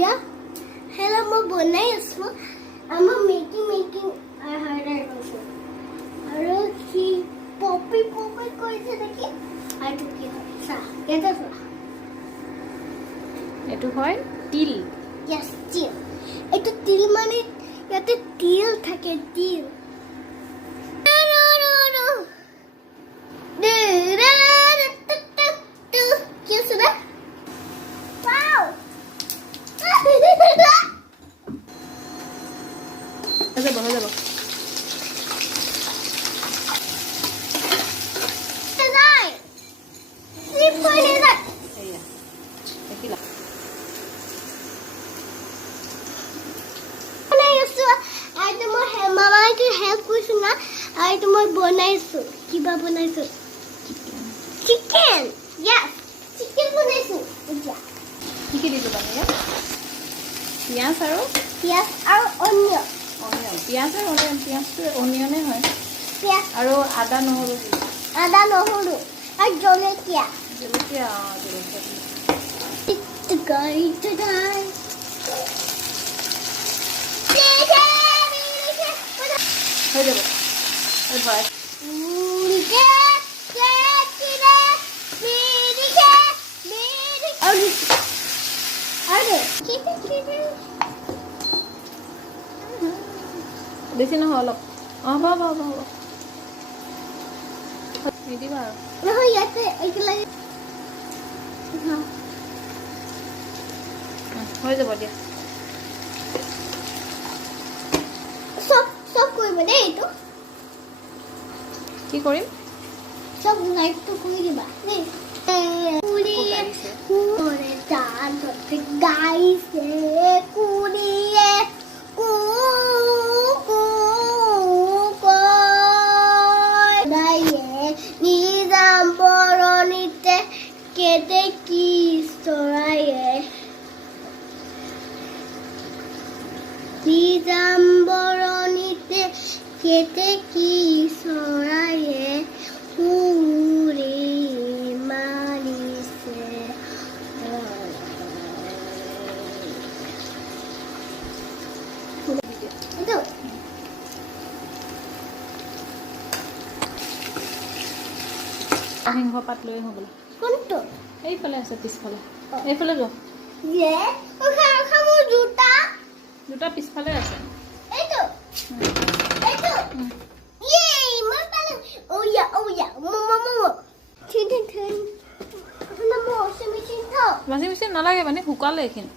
Yeah. Hello, mo bonai asu. I'm making I heard it also. Aro ki poppy koise dekhi. I took it. Sa. Eta sa. এটো হয় তিল Yes, til. Eta til mane yate til thake til. No. Kya suna? Wow. হৈ যাব Design. Sleep for design. এয়া দেখিলা I মই মামাকে help কৰিছো না আৰু মই বনাইছো কিবা বনাইছো চিকেন yes চিকেন বনাইছো এতিয়া কি দিছো বানিয়া পিয়াজ আৰু পিয়াজ আৰু অনিয়ন অনিয়ন পিয়াজ আৰু অনিয়ন পিয়াজটো অনিয়নে হয় পিয়াজ আৰু আদা নহৰু আদা নহৰু আৰু জলকীয়া জলকীয়া হৈ যাব ভৰাই বেছি নহয় অলপ হ'ব নিদিবা আৰু নহয় ইয়াতে একেলগে হৈ যাব দিয়া চব কৰিব দেই এইটো কি কৰিম সব লাইটটো কৰি দিবা দেই কুড়িয়ে চাঁদ গাইছে কুড়িয়ে নিজাম বৰণিতে কেতে কি চৰায়ে নিজাম বৰণিতে কেতে কি চৰায়ে উৰি মাৰিছে এইটো সিংহ পাত লৈ আহোঁ বোলে কোনটো এইফালে আছে পিছফালে এইফালে যোৱা মোৰ জোতা দুটা পিছফালে আছে এইটো Yay! মই পালো Oh yeah মমো ঠিক ঠিক ঠিক না মো ওয়াশিং মেশিন তো ৱাশ্বিং মেচিন নালাগে মানে শুকালে এইখিনি